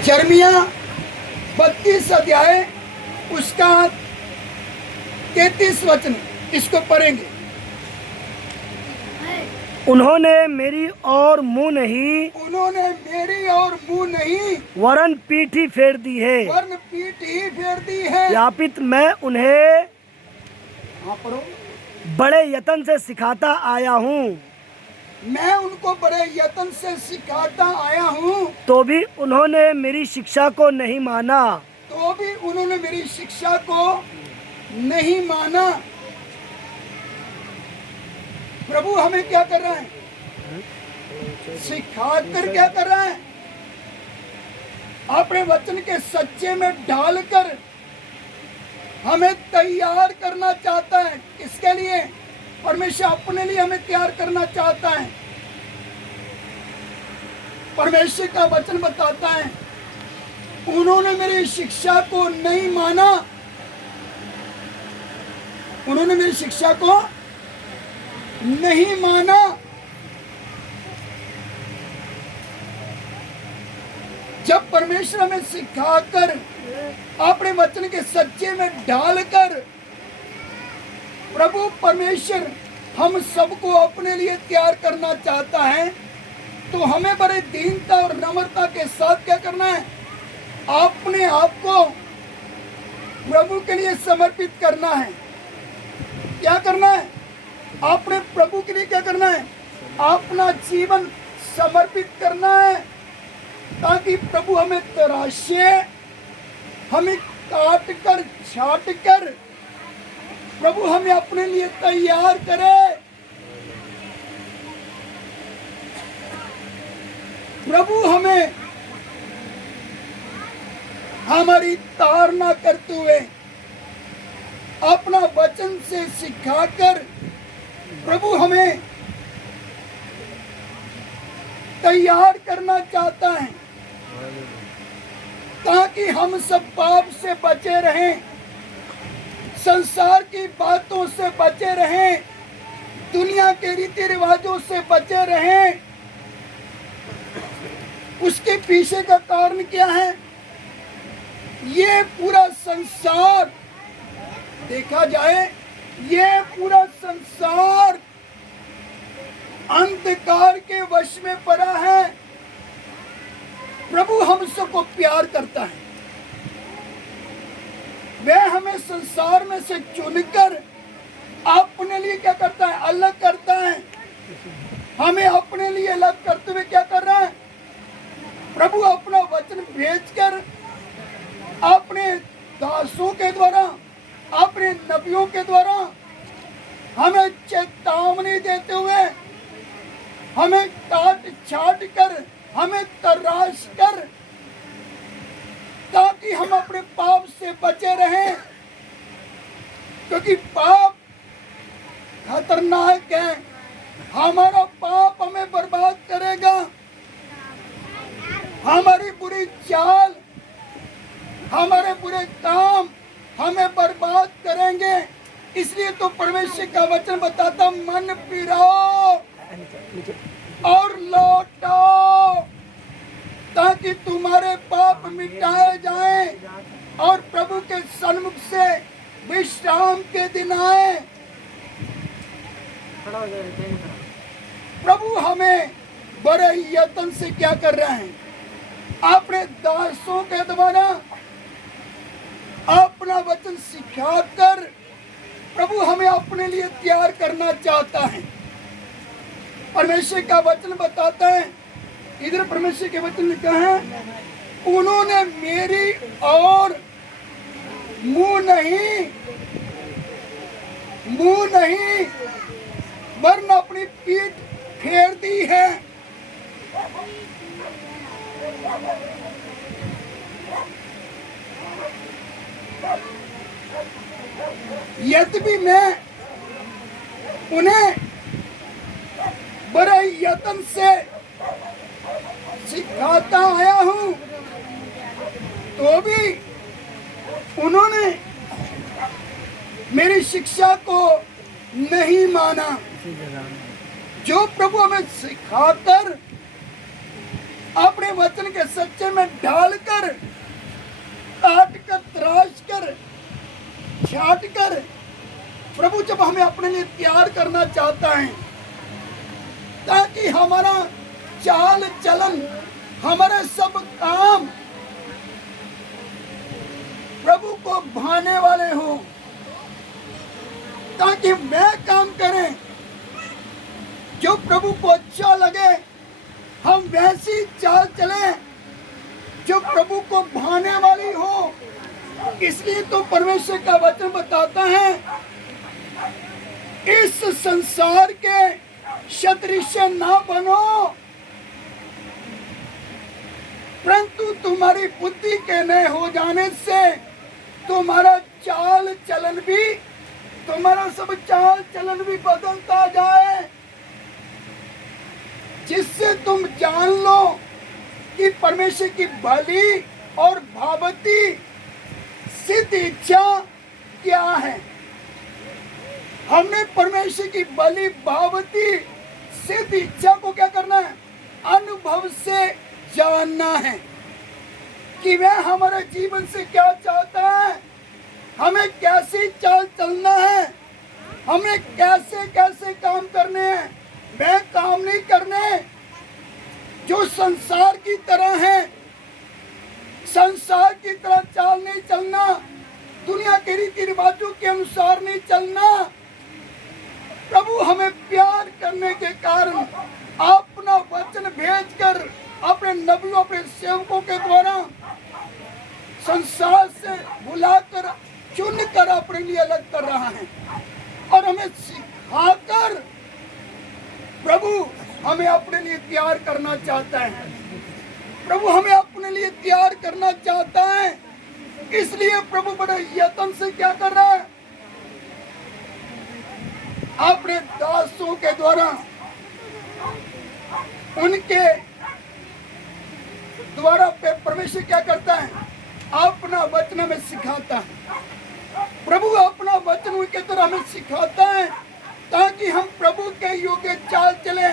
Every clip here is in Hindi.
यिर्मयाह 32 अध्याय उसका 33 वचन, इसको पढ़ेंगे। उन्होंने मेरी और मुंह नहीं वरन पीठ ही फेर दी है। यापित मैं उन्हें पढ़ो। बड़े यत्न से सिखाता आया हूँ, मैं उनको बड़े यत्न से सिखाता आया हूँ, तो भी उन्होंने मेरी शिक्षा को नहीं माना। प्रभु हमें क्या कर रहा है? सिखाकर क्या कर रहा है? अपने वचन के सच्चे में ढालकर हमें तैयार करना चाहता है। इसके लिए परमेश्वर अपने लिए हमें तैयार करना चाहता है। परमेश्वर का वचन बताता है, उन्होंने मेरी शिक्षा को नहीं माना। उन्होंने मेरी शिक्षा को नहीं माना। जब परमेश्वर हमें सिखाकर अपने वचन के सच्चे में ढालकर प्रभु परमेश्वर हम सबको अपने लिए तैयार करना चाहता है, तो हमें बड़े दीनता और नम्रता के साथ क्या करना है? अपने आप को प्रभु के लिए समर्पित करना है। क्या करना है? अपने प्रभु के लिए क्या करना है? अपना जीवन समर्पित करना है, ताकि प्रभु हमें तराशे, हमें काट कर छाट कर प्रभु हमें अपने लिए तैयार करे। प्रभु हमें हमारी ताड़ना करते हुए अपना वचन से सिखाकर प्रभु हमें तैयार करना चाहता है, ताकि हम सब पाप से बचे रहें, संसार की बातों से बचे रहें, दुनिया के रीति रिवाजों से बचे रहें। उसके पीछे का कारण क्या है? ये पूरा संसार देखा जाए, ये पूरा संसार अंधकार के वश में पड़ा है। प्रभु हम सबको प्यार करता है। वह हमें संसार में से चुनकर अपने लिए क्या करता है? अलग करता है। हमें अपने लिए अलग करते हुए क्या कर रहा है? प्रभु अपना वचन भेजकर अपने दासों के द्वारा, अपने नबियों के द्वारा हमें चेतावनी देते हुए, हमें काट छाट कर, हमें तराश कर, ताकि हम अपने पाप से बचे रहें, क्योंकि पाप खतरनाक है। हमारा पाप हमें बर्बाद करेगा। हमारी बुरी चाल, हमारे बुरे काम हमें बर्बाद करेंगे। इसलिए तो परमेश्वर का वचन बताता, मन फिराओ और लौटो, ताकि तुम्हारे पाप मिटाए जाएं और प्रभु के सन्मुख से विश्राम के दिन आए। प्रभु हमें बड़े यत्न से क्या कर रहे हैं? अपने दासों के द्वारा अपना वचन सिखाकर प्रभु हमें अपने लिए तैयार करना चाहता है। परमेश्वर का वचन बताता है, इधर परमेश्वर के वचन लिखा है, उन्होंने मेरी और मुंह नहीं वरन अपनी पीठ फेर दी है। यद्यपि मैं उन्हें बड़े यत्न से सिखाता आया हूँ, तो भी उन्होंने मेरी शिक्षा को नहीं माना। जो प्रभु हमें सिखाकर अपने वचन के सच्चे में ढालकर करना चाहता है, ताकि हमारा चाल चलन, हमारे सब काम प्रभु को भाने वाले हों, ताकि वह काम करें जो प्रभु को अच्छा लगे, हम वैसी चाल चलें जो प्रभु को भाने वाली हो। इसलिए तो परमेश्वर का वचन बताता है, इस संसार के सदृश ना बनो, परंतु तुम्हारी बुद्धि के नए हो जाने से तुम्हारा चाल चलन भी, तुम्हारा सब चाल चलन भी बदलता जाए, जिससे तुम जान लो कि परमेश्वर की भली और भावती सिद्ध इच्छा क्या है। हमने परमेश्वर की भली भावती सिद्ध इच्छा को क्या करना है? अनुभव से जानना है कि वह हमारे जीवन से क्या चाहता है, हमें कैसी चाल चलना है, हमें कैसे कैसे काम करने हैं। वह काम नहीं करने जो संसार की तरह है, संसार की तरह चाल नहीं चलना, दुनिया के रीति रिवाजों के अनुसार नहीं चलना। प्रभु हमें प्यार करने के कारण अपना वचन भेजकर अपने नबियों, अपने सेवकों के द्वारा संसार से बुलाकर चुनकर अपने लिए अलग कर रहा है और हमें सिखाकर प्रभु हमें अपने लिए तैयार करना चाहता है। प्रभु हमें अपने लिए तैयार करना चाहता है, इसलिए प्रभु बड़े यत्न से क्या कर रहा है? अपने दासों के द्वारा, उनके द्वारा परमेश्वर क्या करता है? अपना वचन हमें सिखाता है। प्रभु अपना वचन उनके द्वारा हमें सिखाता है ताकि हम प्रभु के योग्य चाल चले,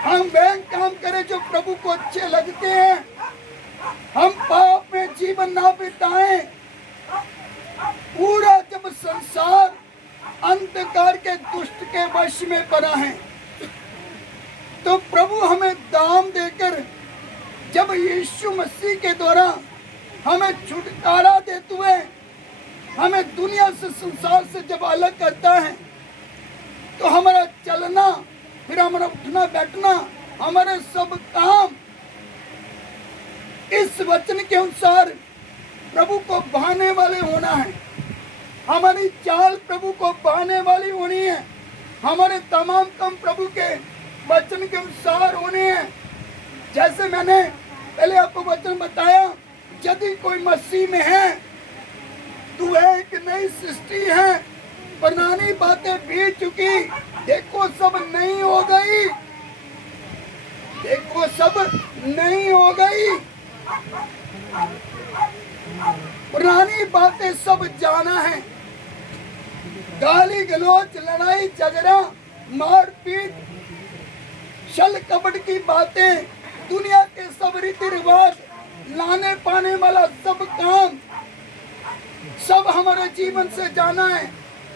हम वह काम करें जो प्रभु को अच्छे लगते हैं, हम पाप में जीवन ना बिताएं। पूरा जब संसार अंधकार के दुष्ट के वश में पड़ा है, तो प्रभु हमें दाम देकर जब यीशु मसीह के द्वारा हमें छुटकारा देते हुए हमें दुनिया से, संसार से जब अलग करता है, तो हमारा चलना, फिर हमारा उठना बैठना, हमारे सब काम इस वचन के अनुसार प्रभु को भाने वाले होना है। हमारी चाल प्रभु को भाने वाली होनी है, हमारे तमाम काम प्रभु के वचन के अनुसार होने हैं। जैसे मैंने पहले आपको वचन बताया, यदि कोई मसीह में है तो वह एक नई सृष्टि है, पुरानी बातें बीत चुकी, देखो सब नई हो गई, देखो सब नई हो गई, पुरानी बातें सब जाना है। गाली गलौज, लड़ाई झगड़ा, मारपीट, छल कपट की बातें, दुनिया के सब रीति रिवाज, लाने पाने वाला सब काम, सब हमारे जीवन से जाना है।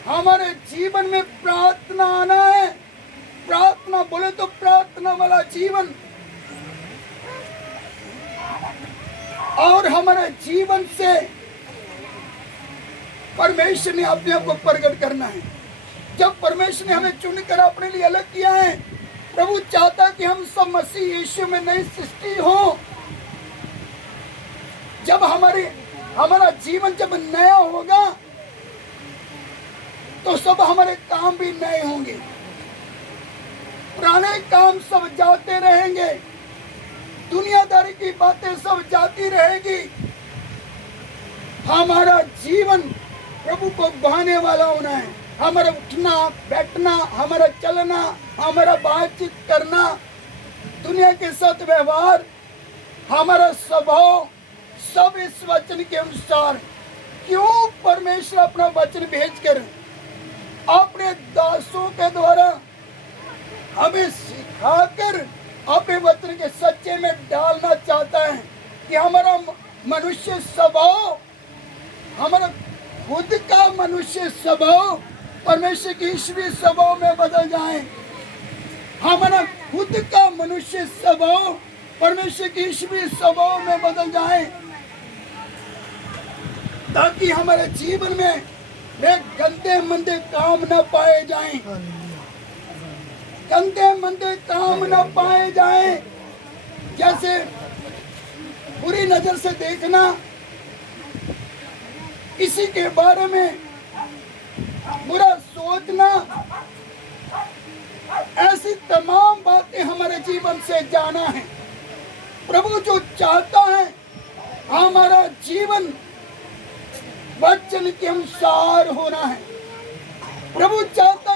हमारे जीवन में प्रार्थना आना है। प्रार्थना बोले तो प्रार्थना वाला जीवन, और हमारे जीवन से परमेश्वर ने अपने आप को प्रकट करना है। जब परमेश्वर ने हमें चुनकर अपने लिए अलग किया है, प्रभु चाहता कि हम सब मसीह यीशु में नई सृष्टि हो। जब हमारा जीवन जब नया होगा, तो सब हमारे काम भी नए होंगे, पुराने काम सब जाते रहेंगे, दुनियादारी की बातें सब जाती रहेगी। हमारा जीवन प्रभु को भाने वाला होना है। हमारा उठना बैठना, हमारा चलना, हमारा बातचीत करना, दुनिया के साथ व्यवहार, हमारा स्वभाव, सब इस वचन के अनुसार। क्यों परमेश्वर अपना वचन भेजकर अपने दासों के द्वारा हमें सिखाकर अपने वचन के सच्चे में डालना चाहता है कि हमारा मनुष्य स्वभाव, हमारा खुद का मनुष्य स्वभाव परमेश्वर की ईश्वरीय स्वभाव में बदल जाएं। हमारा खुद का मनुष्य स्वभाव परमेश्वर की ईश्वरीय स्वभाव में बदल जाए, ताकि हमारे जीवन में एक गंदे मंदे काम न पाए जाएं, गंदे मंदे काम न पाए जाएं। जैसे बुरी नजर से देखना, किसी के बारे में बुरा सोचना, ऐसी तमाम बातें हमारे जीवन से जाना है। प्रभु जो चाहता है हमारा जीवन वचन के अनुसार होना है। प्रभु चाहता